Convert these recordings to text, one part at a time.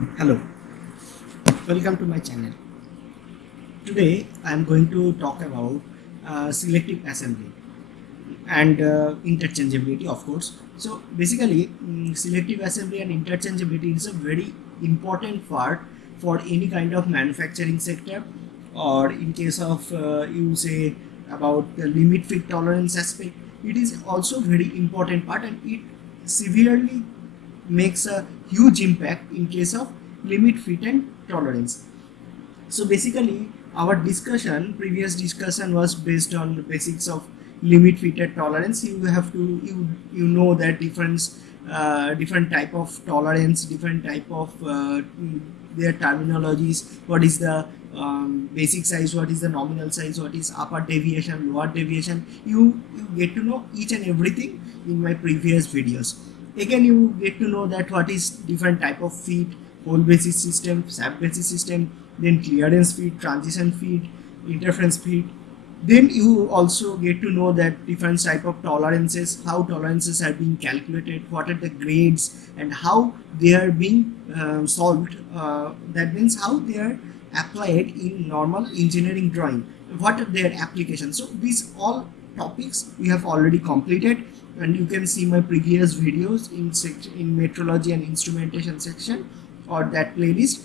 Hello, welcome to my channel. Today I am going to talk about selective assembly and interchangeability, of course. So basically, selective assembly and interchangeability is a very important part for any kind of manufacturing sector, or in case of you say about the limit fit tolerance aspect, it is also very important part, and it severely makes a huge impact in case of limit fit and tolerance. So basically, our previous discussion was based on the basics of limit fitted tolerance. You have to you know that different type of tolerance, different type of their terminologies. What is the basic size? What is the nominal size? What is upper deviation, lower deviation? You get to know each and everything in my previous videos. Again, you get to know that what is different type of feet, hole basis system, sap basis system, then clearance feed, transition feed, interference feed. Then you also get to know that different type of tolerances, how tolerances are being calculated, what are the grades, and how they are being solved. That means how they are applied in normal engineering drawing. What are their applications? So these all topics we have already completed, and you can see my previous videos in metrology and instrumentation section, or that playlist.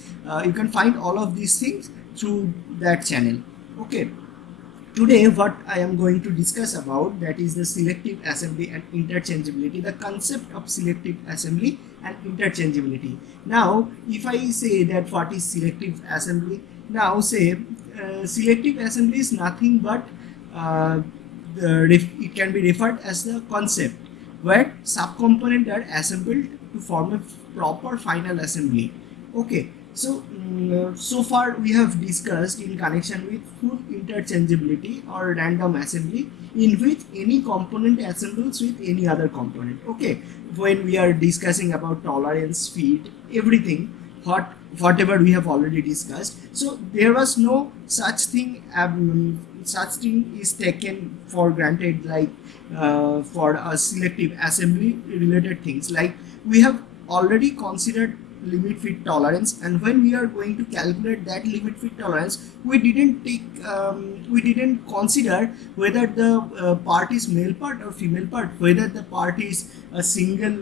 You can find all of these things through that channel. Okay, today what I am going to discuss about, that is the selective assembly and interchangeability, the concept of selective assembly and interchangeability. Now if I say that what is selective assembly, now say selective assembly is nothing but it can be referred as the concept where subcomponents are assembled to form a proper final assembly. Okay, so so far we have discussed in connection with full interchangeability or random assembly, in which any component assembles with any other component. Okay, when we are discussing about tolerance, feed, everything, whatever we have already discussed. So there was no such thing is taken for granted, like for a selective assembly related things, like we have already considered limit fit tolerance, and when we are going to calculate that limit fit tolerance, we didn't consider whether the part is male part or female part, whether the part is a single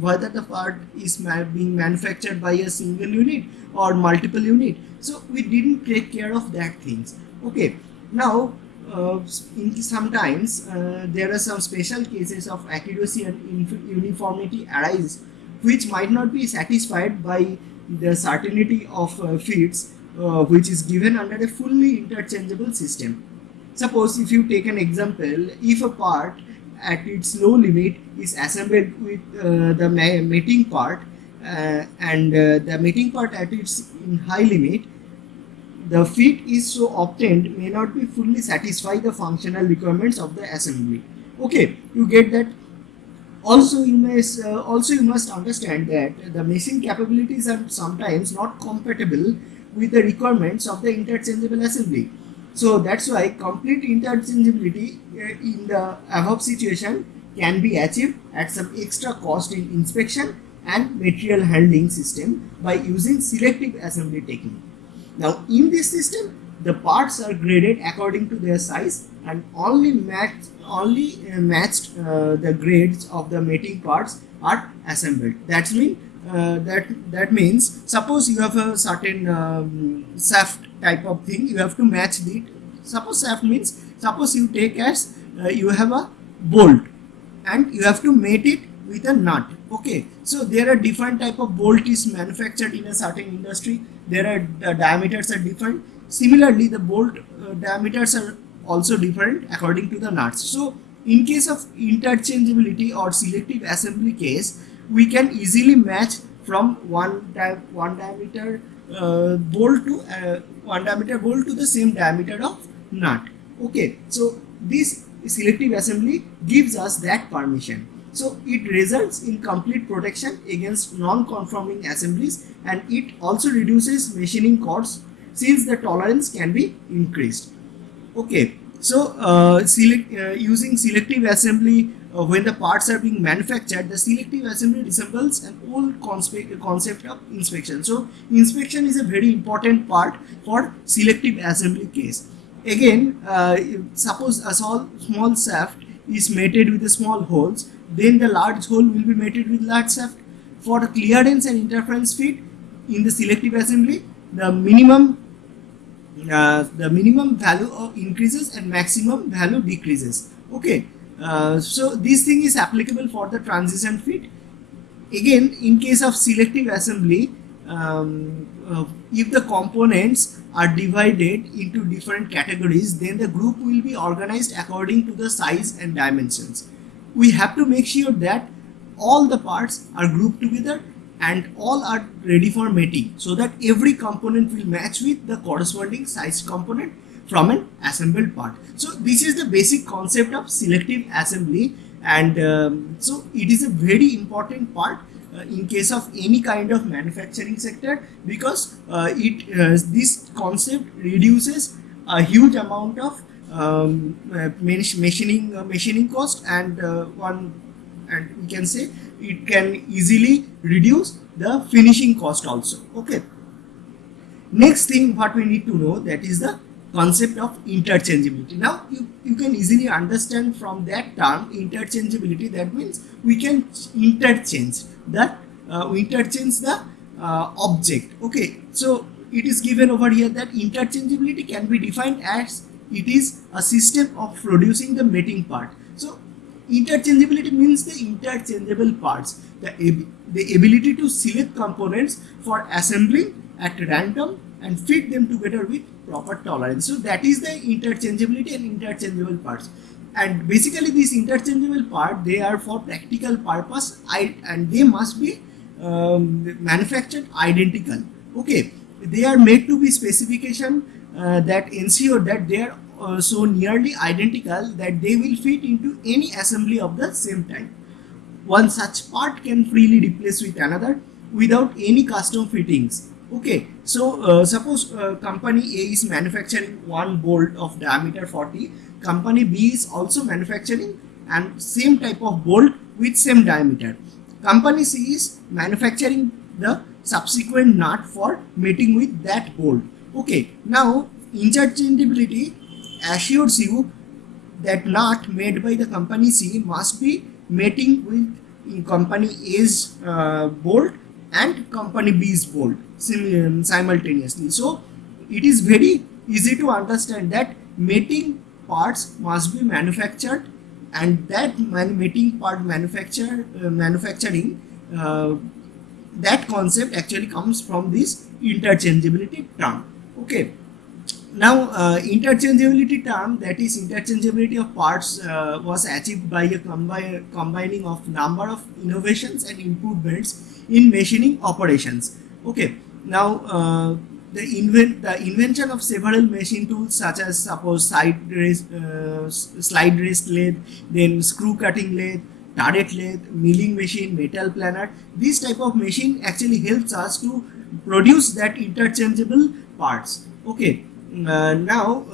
whether the part is being manufactured by a single unit or multiple unit. So we didn't take care of that things. Okay, now sometimes there are some special cases of accuracy and uniformity arise, which might not be satisfied by the certainty of feeds which is given under a fully interchangeable system. Suppose if you take an example, if a part at its low limit is assembled with the mating part, and the mating part at its high limit, the fit is so obtained may not be fully satisfy the functional requirements of the assembly. Okay, you get that. Also you must understand that the machine capabilities are sometimes not compatible with the requirements of the interchangeable assembly. So that's why complete interchangeability in the above situation can be achieved at some extra cost in inspection and material handling system by using selective assembly technique. Now in this system, the parts are graded according to their size, and only matched the grades of the mating parts are assembled. That means, suppose you have a certain shaft type of thing, you have to match the. Suppose shaft means, suppose you take as you have a bolt and you have to mate it with a nut. Okay, so there are different type of bolt is manufactured in a certain industry. There are the diameters are different. Similarly, the bolt diameters are also different according to the nuts. So in case of interchangeability or selective assembly case, we can easily match from one diameter bolt to the same diameter of nut. Okay, so this selective assembly gives us that permission. So it results in complete protection against non-conforming assemblies, and it also reduces machining costs since the tolerance can be increased. Okay, so using selective assembly when the parts are being manufactured, the selective assembly resembles an old concept of inspection. So inspection is a very important part for selective assembly case. Again, suppose a small shaft is mated with the small holes, then the large hole will be mated with large shaft. For the clearance and interference fit in the selective assembly, the minimum value increases and maximum value decreases. Okay, so this thing is applicable for the transition fit. Again, in case of selective assembly, if the components are divided into different categories, then the group will be organized according to the size and dimensions. We have to make sure that all the parts are grouped together and all are ready for mating, so that every component will match with the corresponding size component from an assembled part. So this is the basic concept of selective assembly, and so it is a very important part in case of any kind of manufacturing sector, because this concept reduces a huge amount of machining cost, and we can say it can easily reduce the finishing cost also. Okay, next thing what we need to know, that is the concept of interchangeability. Now you can easily understand from that term interchangeability, that means we can interchange the object. Okay, so it is given over here that interchangeability can be defined as it is a system of producing the mating part. So interchangeability means the interchangeable parts, the ability to select components for assembling at random and fit them together with proper tolerance. So that is the interchangeability and interchangeable parts. And basically this interchangeable part, they are for practical purpose, and they must be manufactured identical. Okay, they are made to be specification that ensure that they are so nearly identical that they will fit into any assembly of the same type. One such part can freely replace with another without any custom fittings. Okay, so suppose company A is manufacturing one bolt of diameter 40, company B is also manufacturing and same type of bolt with same diameter. Company C is manufacturing the subsequent nut for mating with that bolt. Okay, now interchangeability assures you that nut made by the company C must be mating with company A's bolt and company B's bolt simultaneously. So it is very easy to understand that mating parts must be manufactured, and that mating part manufacturing, that concept actually comes from this interchangeability term. Okay, now interchangeability term, that is interchangeability of parts, was achieved by a combining of number of innovations and improvements in machining operations. Okay, now the invention of several machine tools, such as suppose slide raised lathe, then screw cutting lathe, turret lathe, milling machine, metal planer. This type of machine actually helps us to produce that interchangeable parts. Okay, now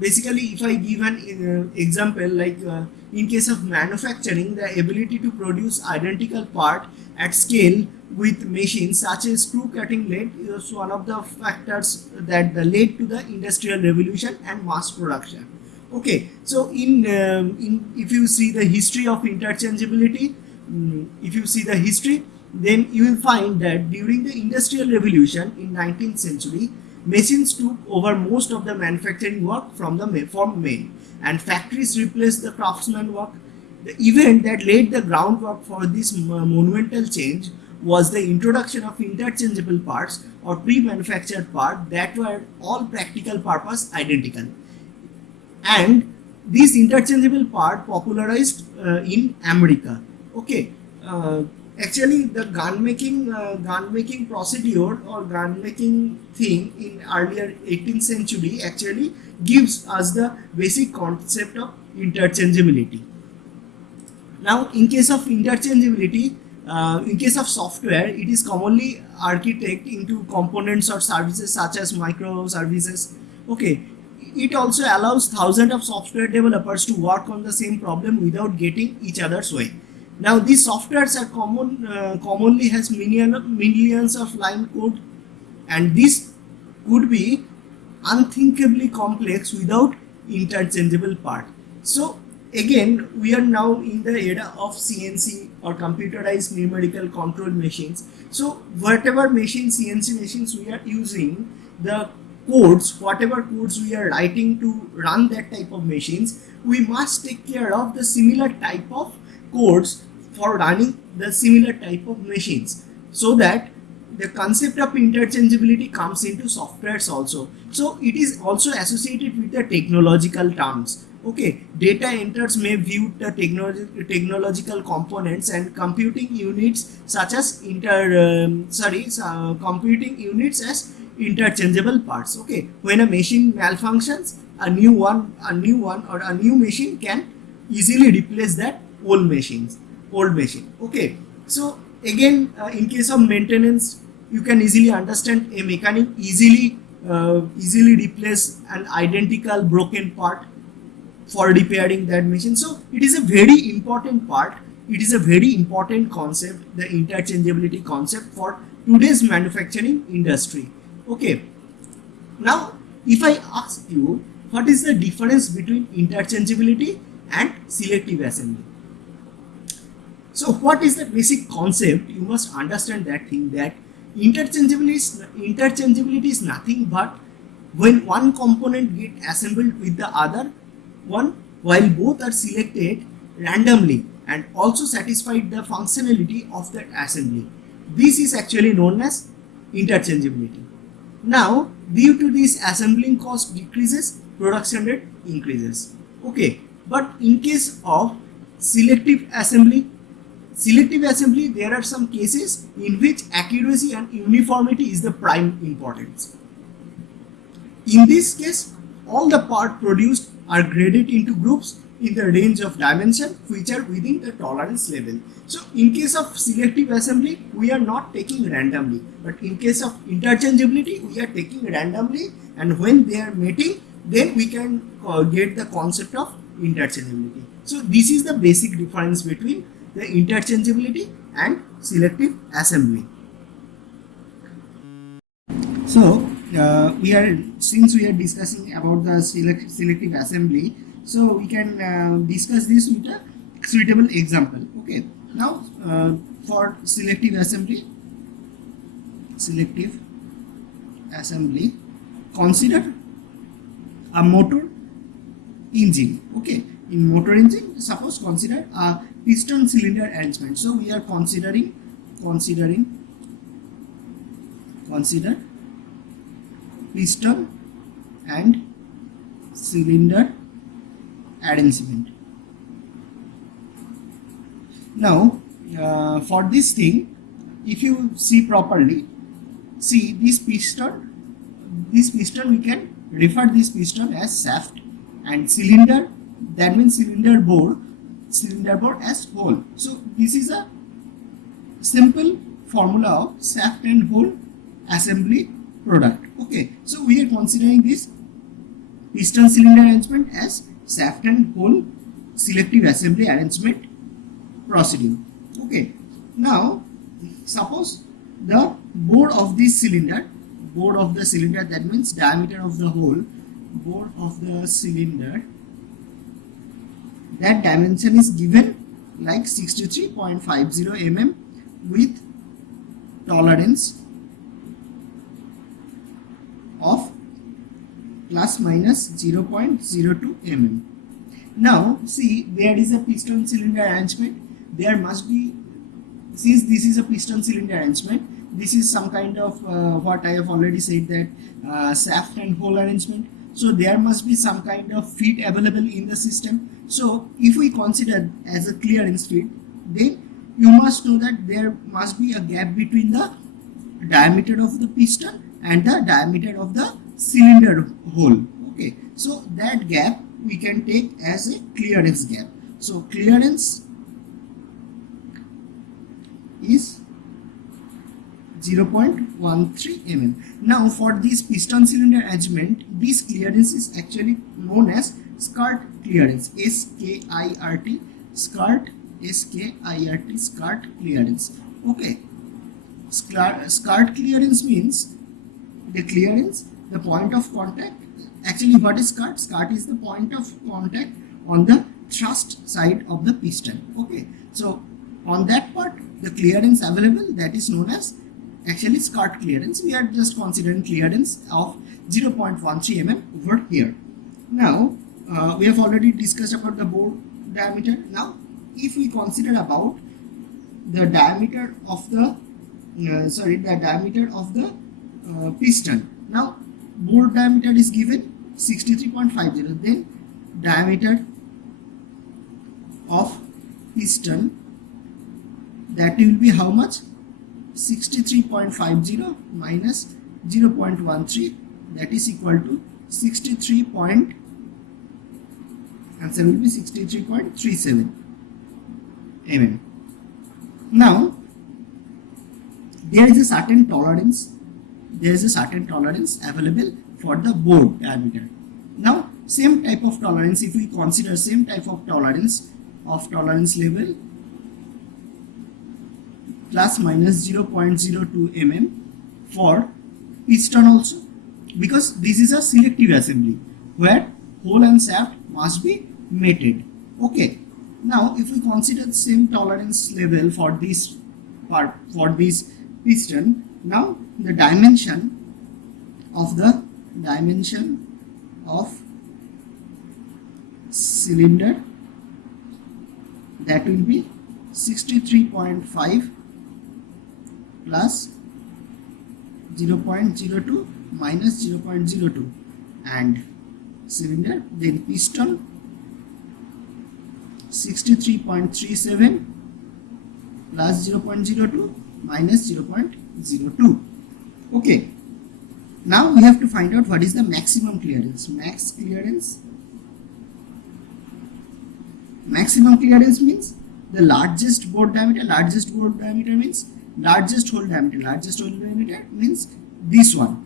basically if I give an example, like in case of manufacturing, the ability to produce identical part at scale with machines such as screw cutting lathe is one of the factors that led to the industrial revolution and mass production. Okay, so in if you see the history of interchangeability, if you see the history, then you will find that during the industrial revolution in 19th century, machines took over most of the manufacturing work from men, and factories replaced the craftsman work. The event that laid the groundwork for this monumental change was the introduction of interchangeable parts or pre-manufactured parts that were all practical purpose identical. And this interchangeable part popularized in America. Okay, actually the gun making procedure or gun making thing in earlier 18th century actually gives us the basic concept of interchangeability. Now in case of interchangeability, in case of software, it is commonly architected into components or services such as microservices. Okay, it also allows thousands of software developers to work on the same problem without getting each other's way. Now these softwares are commonly has millions of line code, and this could be unthinkably complex without interchangeable part. So again, we are now in the era of CNC or computerized numerical control machines. So whatever CNC machines we are using, the codes, whatever codes we are writing to run that type of machines, we must take care of the similar type of codes for running the similar type of machines, so that the concept of interchangeability comes into softwares also. So it is also associated with the technological terms. Okay, data enters may view the technological components and computing units such as computing units as interchangeable parts. Okay, when a machine malfunctions, a new machine can easily replace that old machine. Okay, so again, in case of maintenance, you can easily understand a mechanic easily replace an identical broken part for repairing that machine. So it is a very important part. It is a very important concept, the interchangeability concept for today's manufacturing industry. Okay, now if I ask you what is the difference between interchangeability and selective assembly, so what is the basic concept? You must understand that thing, that interchangeability is nothing but when one component get assembled with the other one, while both are selected randomly and also satisfied the functionality of that assembly. This is actually known as interchangeability. Now, due to this, assembling cost decreases, production rate increases. Okay, but in case of selective assembly, there are some cases in which accuracy and uniformity is the prime importance. In this case, all the parts produced are graded into groups in the range of dimension which are within the tolerance level. So in case of selective assembly, we are not taking randomly, but in case of interchangeability, we are taking randomly, and when they are meeting, then we can get the concept of interchangeability. So this is the basic difference between the interchangeability and selective assembly. So since we are discussing about the selective assembly, so we can discuss this with a suitable example. Okay, now for selective assembly, consider a motor engine. Okay, in motor engine, suppose consider a piston cylinder arrangement. So we are consider piston and cylinder arrangement. Now for this thing, if you see properly, see this piston we can refer this piston as shaft, and cylinder, that means cylinder bore as hole. So this is a simple formula of shaft and hole assembly product. Okay, so we are considering this piston cylinder arrangement as shaft and hole selective assembly arrangement procedure. Okay, now suppose the bore of the cylinder, that means diameter of the hole, bore of the cylinder, that dimension is given like 63.50 mm with tolerance of plus minus 0.02 mm. Now see, there is a piston cylinder arrangement. There must be, since this is a piston cylinder arrangement, this is some kind of what I have already said, that shaft and hole arrangement. So there must be some kind of feet available in the system. So if we consider as a clearance feet, then you must know that there must be a gap between the diameter of the piston and the diameter of the cylinder hole. Okay, so that gap we can take as a clearance gap. So clearance is 0.13 mm. Now for this piston cylinder arrangement, this clearance is actually known as skirt clearance, SKIRT, skirt, SKIRT, skirt clearance. Okay, skirt clearance means the clearance, the point of contact. Actually, what is skirt? Skirt is the point of contact on the thrust side of the piston. Okay, so on that part, the clearance available, that is known as actually skirt clearance. We are just considering clearance of 0.13 mm over here. Now we have already discussed about the bore diameter. Now if we consider about the diameter of the piston. Now bore diameter is given 63.50, then diameter of piston, that will be how much? 63.50 minus 0.13, that is equal to 63. Answer will be 63.37 mm. Now there is a certain tolerance available for the bore diameter. Now same type of tolerance, if we consider same type of tolerance level plus minus 0.02 mm for piston also, because this is a selective assembly where hole and shaft must be mated. Okay, now if we consider the same tolerance level for this part, for this piston, now the dimension of cylinder, that will be 63.5 plus 0.02 minus 0.02, and cylinder, then piston 63.37 plus 0.02 minus 0.02. Okay, now we have to find out what is the maximum clearance. Maximum clearance means the largest bore diameter. Largest bore diameter means largest hole diameter. Largest hole diameter means this one,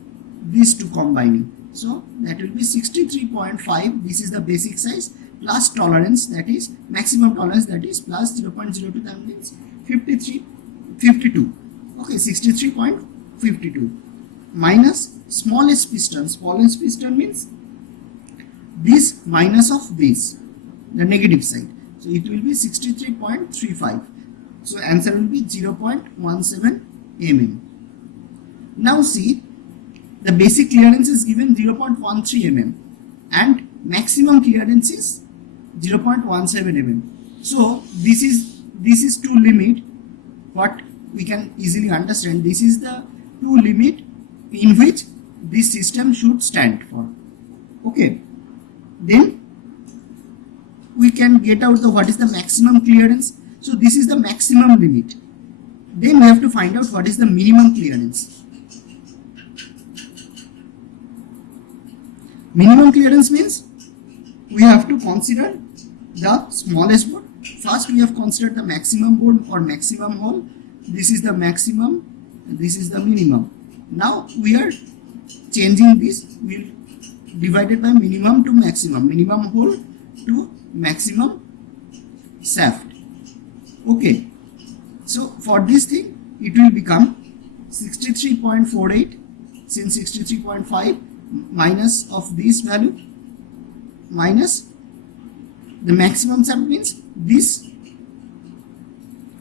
these two combining. So that will be 63.5. This is the basic size plus tolerance, that is maximum tolerance, that is plus 0.02, that means 52. Okay, 63.52 minus smallest piston. Smallest piston means this minus of this, the negative side. So it will be 63.35. So answer will be 0.17 mm. Now see, the basic clearance is given 0.13 mm and maximum clearance is 0.17 mm. So this is two limit. What we can easily understand, this is the two limit in which this system should stand for. Okay, then we can get out the what is the maximum clearance. So this is the maximum limit. Then we have to find out what is the minimum clearance. Minimum clearance means we have to consider the smallest bore. First we have considered the maximum bore or maximum hole. This is the maximum and this is the minimum. Now we are changing this. We'll divide it by minimum to maximum. Minimum hole to maximum shaft. Okay. So for this thing it will become 63.48, since 63.5 minus of this value minus the maximum shaft means this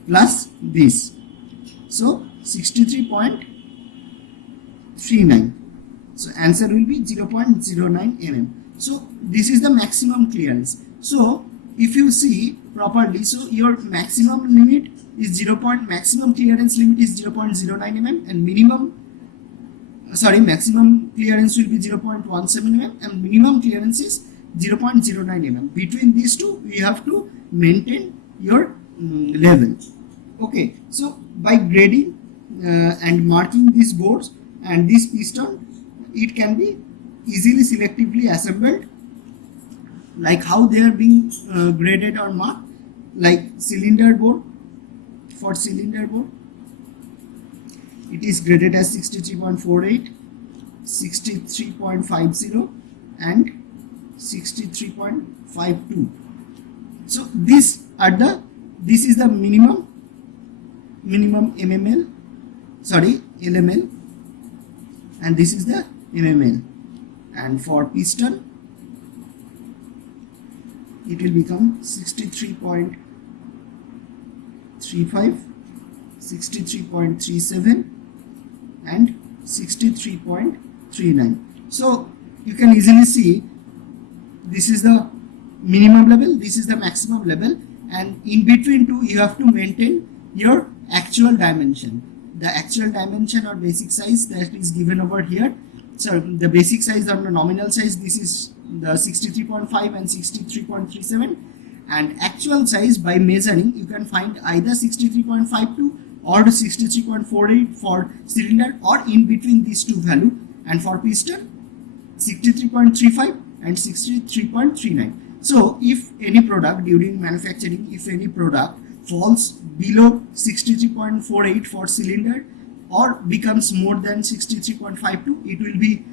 plus this. So 63.39. So answer will be 0.09 mm. So this is the maximum clearance. So if you see properly, so your maximum limit is maximum clearance limit is 0.09 mm and maximum clearance will be 0.17 mm and minimum clearance is 0.09 mm. Between these two we have to maintain your level. Okay, so by grading and marking these boards and this piston, it can be easily selectively assembled, like how they are being graded or marked, like cylinder bore. For cylinder bore it is graded as 63.48, 63.50 and 63.52. so this is the minimum mml, sorry, LML, and this is the mml. And for piston it will become 63.35, 63.37 and 63.39. so you can easily see this is the minimum level, this is the maximum level, and in between two you have to maintain your actual dimension. The actual dimension or basic size that is given over here. So the basic size or the nominal size, this is the 63.5 and 63.37, and actual size by measuring you can find either 63.52 or 63.48 for cylinder, or in between these two value, and for piston 63.35 and 63.39. so if any product during manufacturing, if any product falls below 63.48 for cylinder or becomes more than 63.52, it will be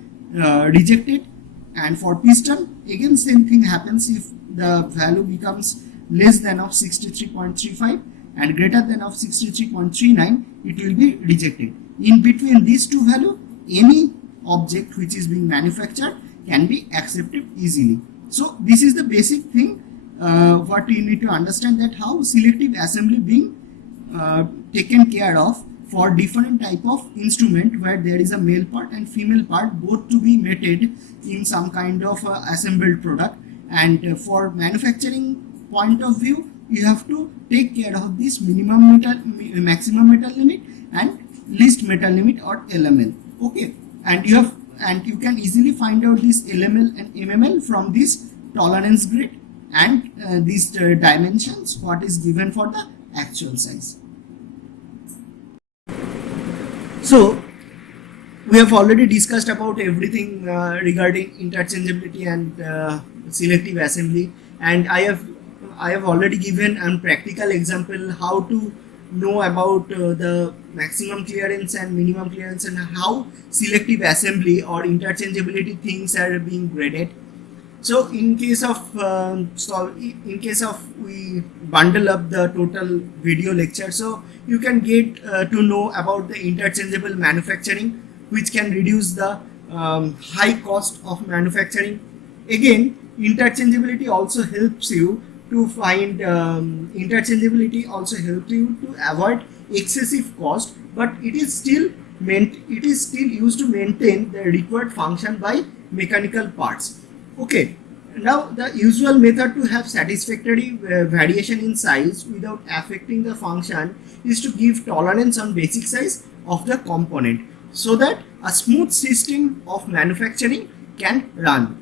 rejected. And for piston again same thing happens. If the value becomes less than of 63.35 and greater than of 63.39, it will be rejected. In between these two value, any object which is being manufactured can be accepted easily. So this is the basic thing what you need to understand, that how selective assembly being taken care of for different type of instrument where there is a male part and female part both to be mated in some kind of assembled product. And for manufacturing point of view, you have to take care of this maximum metal limit and least metal limit or LML. Okay, and you can easily find out this LML and mml from this tolerance grade and these dimensions what is given for the actual size. So we have already discussed about everything regarding interchangeability and selective assembly, and I have already given a practical example how to know about the maximum clearance and minimum clearance and how selective assembly or interchangeability things are being graded. So in case of we bundle up the total video lecture, so you can get to know about the interchangeable manufacturing, which can reduce the high cost of manufacturing. Again, interchangeability also helps you to find interchangeability also helps you to avoid excessive cost, but it is still used to maintain the required function by mechanical parts. Okay, now the usual method to have satisfactory variation in size without affecting the function is to give tolerance on basic size of the component so that a smooth system of manufacturing can run.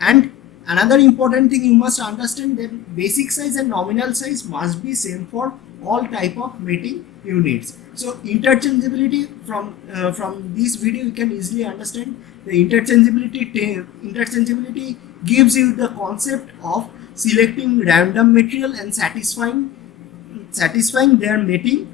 And another important thing you must understand that basic size and nominal size must be same for all type of mating units. So interchangeability from this video you can easily understand the interchangeability gives you the concept of selecting random material and satisfying their mating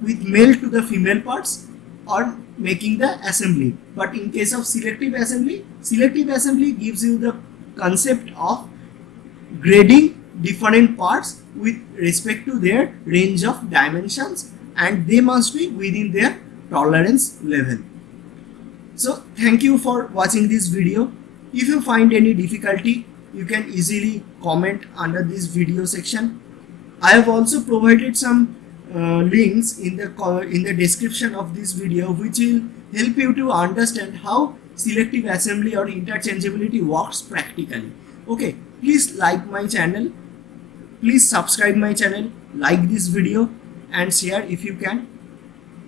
with male to the female parts or making the assembly. But in case of selective assembly gives you the concept of grading different parts with respect to their range of dimensions, and they must be within their tolerance level. So thank you for watching this video. If you find any difficulty, you can easily comment under this video section. I have also provided some links in the description of this video which will help you to understand how selective assembly or interchangeability works practically. Okay, please like my channel, please subscribe my channel, like this video and share if you can.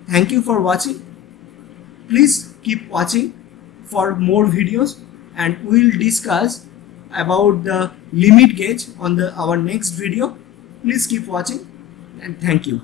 Thank you for watching. Please keep watching for more videos, and we will discuss about the limit gauge on our next video. Please keep watching and thank you.